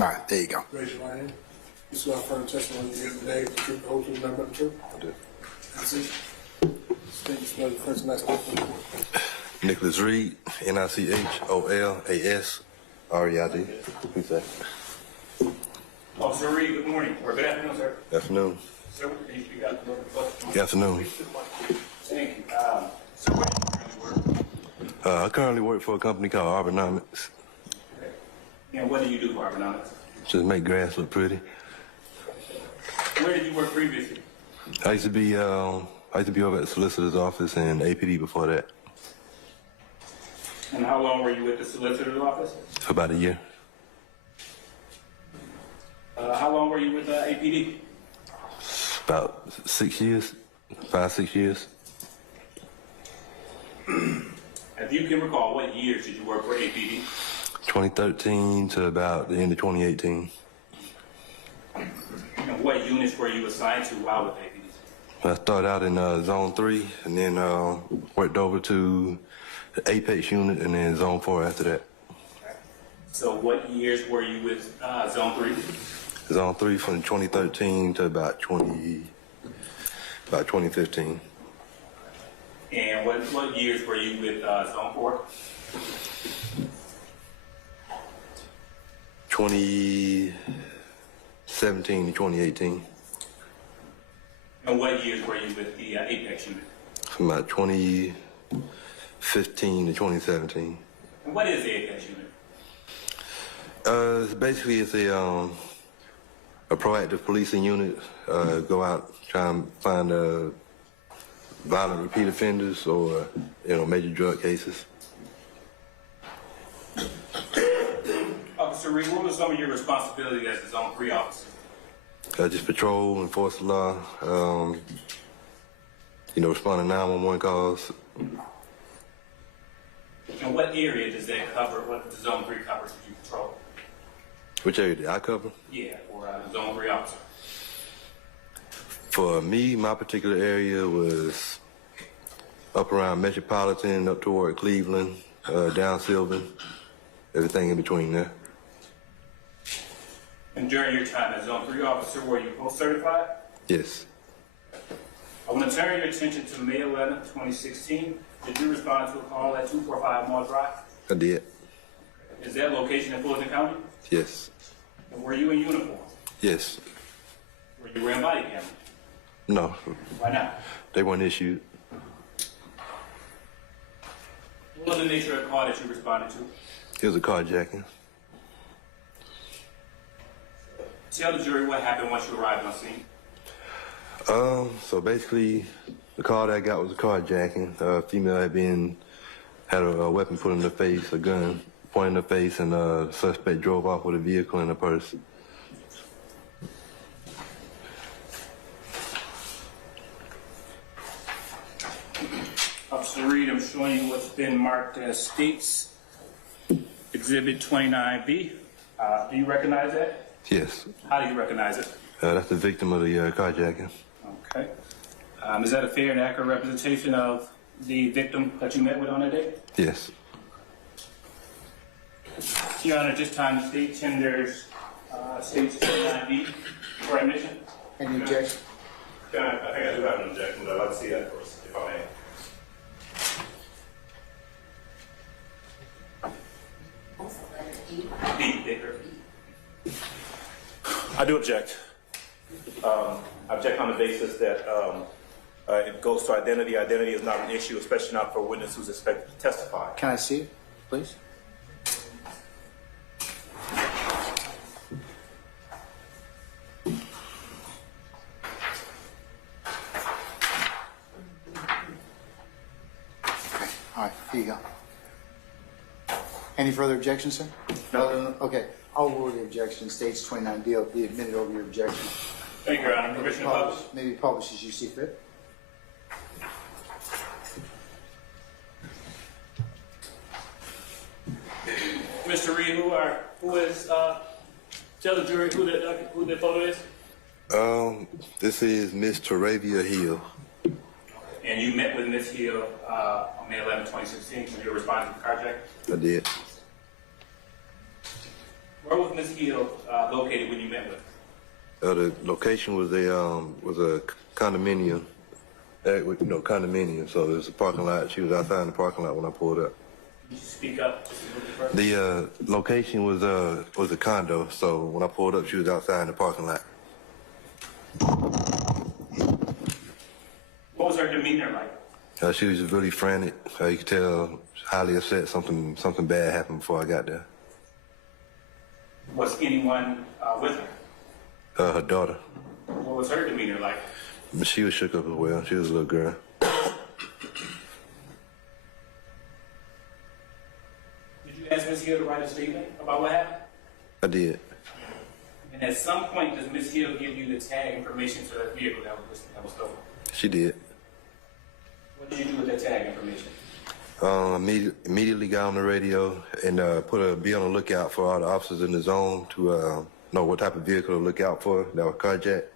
All right, there you go. Raise your right hand. You swear affirm testimony you give today, the truth, the whole truth, nothing but the truth? I do. That's it. State your spelling, first and last name for the court. Nicholas Reid, NicholasReid. Who's that? Officer Reid, good morning, or good afternoon, sir. Good afternoon. Sir, can you speak up a little bit closer? Good afternoon. Thank you. So where do you currently work? I currently work for a company called Arbonomics. Okay. And what do you do for Arbonomics? Just make grass look pretty. Where did you work previously? I used to be over at the solicitor's office and APD before that And how long were you with the solicitor's office? for about a year. How long were you with APD? About 6 years, 5, 6 years. If you can recall, what years did you work for APD? 2013 to about the end of 2018. And what units were you assigned to while with APD? I started out in Zone 3 and then worked over to the Apex unit and then Zone 4 after that. Okay. So what years were you with Zone 3? Zone 3 from 2013 to about 2015. And what years were you with Zone 4? 2017 to 2018. And what years were you with the Apex unit? From about 2015 to 2017. And what is the Apex unit? Basically, it's a proactive policing unit. Go out, try and find violent repeat offenders or major drug cases. Officer Reid, what was some of your responsibilities as the Zone 3 officer? Just patrol, enforce the law, respond to 911 calls. And what area does that cover? What the Zone 3 covers that you patrol? Which area did I cover? Yeah, for the Zone 3 officer. For me, my particular area was up around Metropolitan, up toward Cleveland, down Sylvan, everything in between there. And during your time as Zone 3 officer, were you post-certified? Yes. I want to turn your attention to May 11, 2016. Did you respond to a call at 245 Mall Drive? I did. Is that location in Fulton County? Yes. And were you in uniform? Yes. Were you wearing body camera? No. Why not? They weren't issued. What was the nature of the call that you responded to? It was a carjacking. Tell the jury what happened once you arrived on scene. So basically, the call that I got was a carjacking. A female had a weapon put in her face, a gun pointed in her face, and the suspect drove off with a vehicle and a purse. Officer Reid, I'm showing you what's been marked as States Exhibit 29B. Do you recognize that? Yes. How do you recognize it? That's the victim of the carjacking. Okay. Is that a fair and accurate representation of the victim that you met with on that day? Yes. Your Honor, at this time, the state tenders States 29B for admission. Any objection? I think I do have an objection, but I'd like to see that first, if I may. I do object. I object on the basis that it goes to identity. Identity is not an issue, especially not for a witness who's expected to testify. Can I see it, please? All right, here you go. Any further objections, sir? No. Okay, I'll rule the objection. States 29B will be admitted over your objection. Thank you, Your Honor. Permission to publish. Maybe publish as you see fit. Mr. Reid, who is, tell the jury who the photo is? This is Miss Toravia Hill. And you met with Ms. Hill on May 11, 2016, when you were responding to the carjacking? I did. Where was Ms. Hill located when you met with her? The location was a condominium. Condominium. So there's a parking lot. She was outside in the parking lot when I pulled up. Can you speak up just a little bit further? The location was a condo. So when I pulled up, she was outside in the parking lot. What was her demeanor like? She was really frantic. You could tell highly upset. Something bad happened before I got there. Was anyone with her? Her daughter. What was her demeanor like? She was shook up as well. She was a little girl. Did you ask Ms. Hill to write a statement about what happened? I did. And at some point, does Ms. Hill give you the tag information to that vehicle that was stolen? She did. What did you do with that tag information? Immediately got on the radio and be on the lookout for all the officers in the zone to know what type of vehicle to look out for that was carjacked.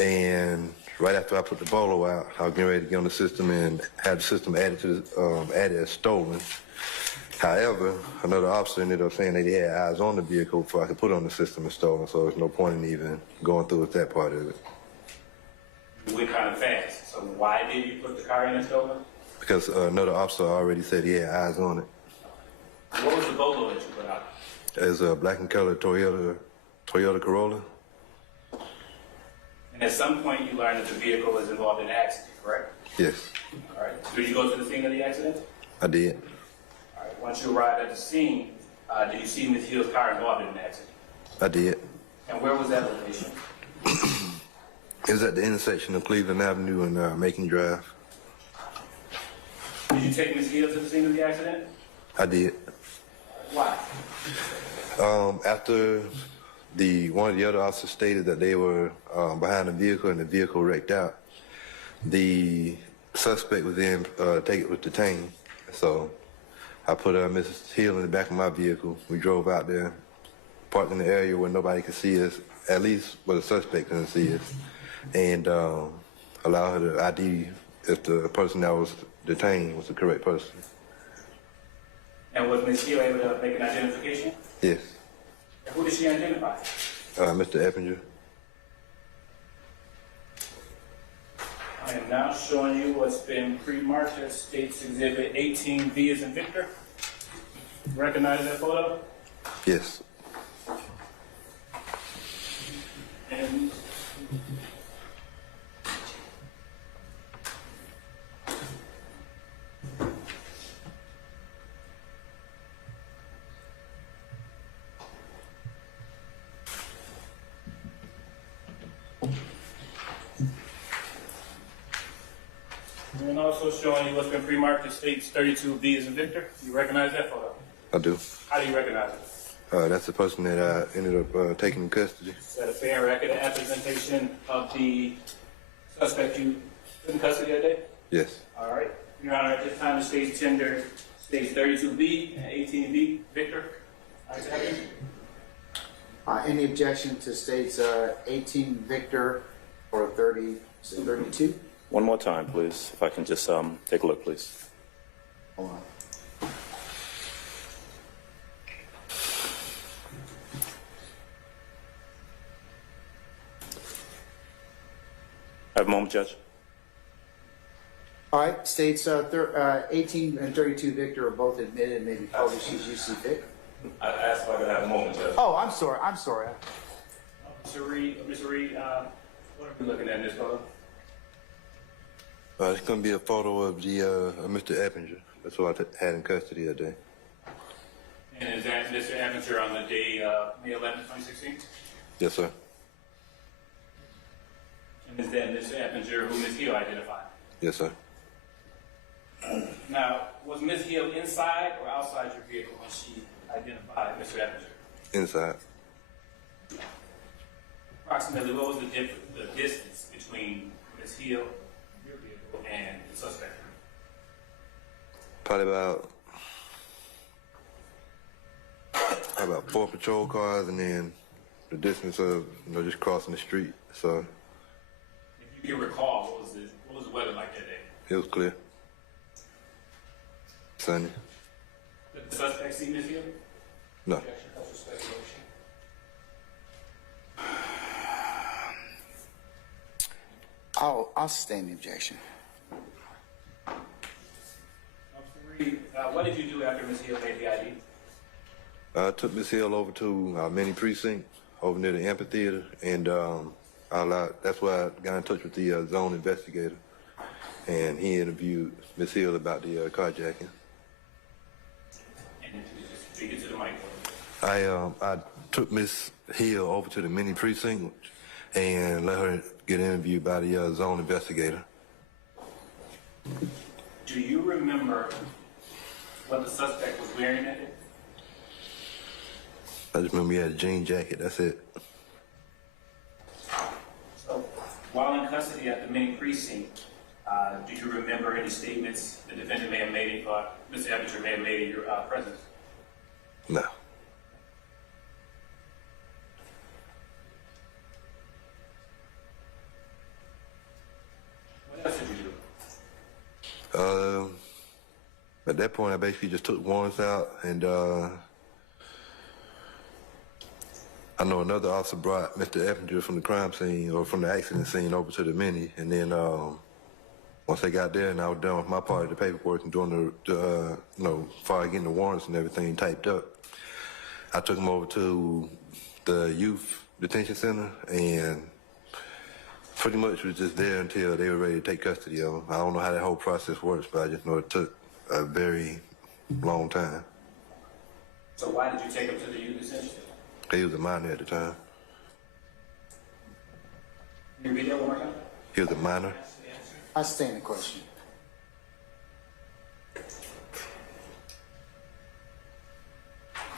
And right after I put the bolo out, I was getting ready to get on the system and have the system added as stolen. However, another officer ended up saying that he had eyes on the vehicle before I could put it on the system as stolen, so there's no point in even going through with that part of it. You went kind of fast. So why did you put the car in as stolen? Because another officer already said he had eyes on it. What was the bolo that you put out? It's a black and color Toyota Corolla. And at some point, you learned that the vehicle was involved in an accident, correct? Yes, All right. Did you go to the scene of the accident? I did. All right. Once you arrived at the scene, did you see Ms. Hill's car involved in an accident? I did. And where was that location? It was at the intersection of Cleveland Avenue and Macon Drive. Did you take Ms. Hill to the scene of the accident? I did. Why? After one of the other officers stated that they were behind the vehicle and the vehicle wrecked out, the suspect was then was detained. So I put Mrs. Hill in the back of my vehicle. We drove out there, parked in the area where nobody could see us, at least where the suspect couldn't see us, and allow her to ID if the person that was detained was the correct person. And was Ms. Hill able to make an identification? Yes. And who did she identify? Mr. Eppinger. I am now showing you what's been pre-marked as State's Exhibit 18V as in Victor. Recognize that photo? Yes. And and also showing you what's been pre-marked as State's 32V as in Victor. You recognize that photo? I do. How do you recognize it? That's the person that I ended up taking in custody. Is that a fair record of representation of the suspect you took in custody that day? Yes. All right. Your Honor, at this time, the state's tender states 32B and 18B. Victor? Any objection to states 18 Victor or 32? One more time, please, if I can just take a look, please. Hold on. Have a moment, Judge. All right, states 18 and 32 Victor are both admitted and may be published as you see fit. I asked if I could have a moment, Judge. Oh, I'm sorry. Mr. Reid, what are we looking at in this photo? It's going to be a photo of the Mr. Eppinger. That's what I had in custody that day. And is that Mr. Eppinger on the day May 11, 2016? Yes, sir. And is that Mr. Eppinger who Ms. Hill identified? Yes, sir. Now, was Ms. Hill inside or outside your vehicle when she identified Mr. Eppinger? Inside. Approximately, what was the distance between Ms. Hill, your vehicle, and the suspect? Probably about 4 patrol cars, and then the distance of just crossing the street. So If you can recall, what was the weather like that day? it was clear. Sunny. Did the suspect see Ms. Hill? No. I'll sustain the objection. Reid, what did you do after Ms. Hill made the ID? I took Miss Hill over to our mini precinct over near the amphitheater, and that's where I got in touch with the zone investigator, and he interviewed Miss Hill about the carjacking. And you just speak it to the mic. I took Miss Hill over to the mini precinct and let her get interviewed by the zone investigator. Do you remember what the suspect was wearing that day? I just remember he had a jean jacket, that's it. So, while in custody at the mini precinct, do you remember any statements the defendant may have made, Mr. Eppinger may have made in your presence? No. What else did you do? At that point, I basically just took warrants out, and I know another officer brought Mr. Eppinger from the crime scene, or from the accident scene, over to the mini, and then once they got there and I was done with my part of the paperwork and doing the far getting the warrants and everything typed up, I took them over to the youth detention center, and pretty much was just there until they were ready to take custody of him. I don't know how that whole process works, but I just know it took a very long time. So why did you take him to the youth detention center? He was a minor at the time. Can you read that one more time? He was a minor. I sustain the question.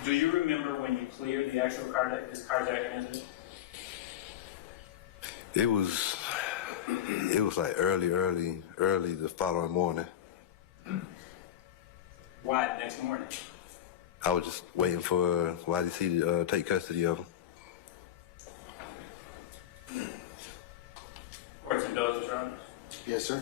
Do you remember when you cleared the actual carjacking incident? It was like early the following morning. Why the next morning? I was just waiting for YDC to take custody of him. Court's indulgence, Your Honor. Yes, sir.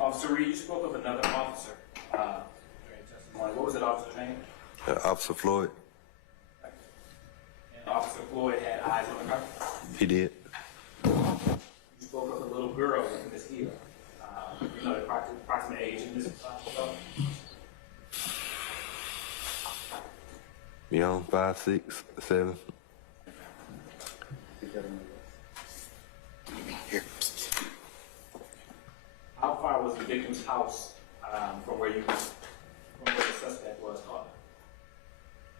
Officer Reid, you spoke of another officer during testimony. What was that officer's name? Officer Floyd, And Officer Floyd had eyes on the car. he did. You spoke of a little girl with Ms. Hill. You know the approximate age of this girl? You know, 5, 6, 7. Here. How far was the victim's house from where the suspect was caught?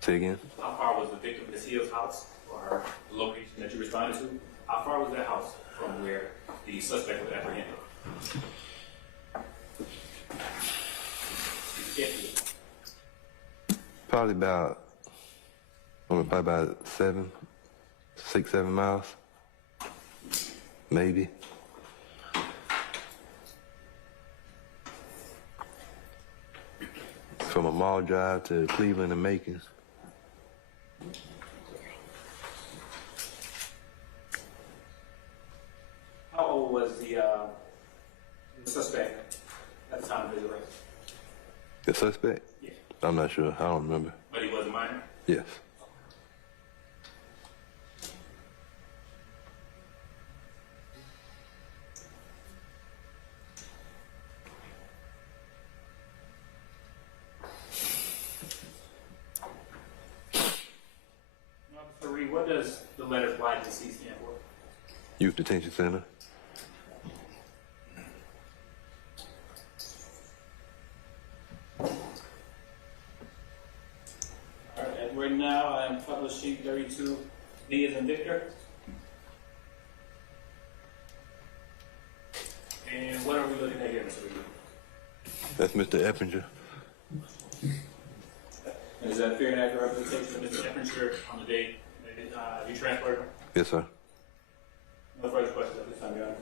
Say again? How far was the victim Ms. Hill's house, or the location that you responded to? How far was that house from where the suspect was apprehended? Probably about 6, 7 miles, maybe. From a mall drive to Cleveland and Macon. How old was the suspect at the time of his arrest? The suspect? Yeah. I'm not sure. I don't remember. But he was a minor? Yes. Officer Reid, what does the letter YDC stand for? Youth Detention Center. Alright, right now I am publishing 32 V as in Victor. And what are we looking at here, Mr. Reid? That's Mr. Eppinger. And is that a fair and accurate representation of Mr. Eppinger on the date that you transferred him? Yes, sir. No further questions at this time, Your Honor.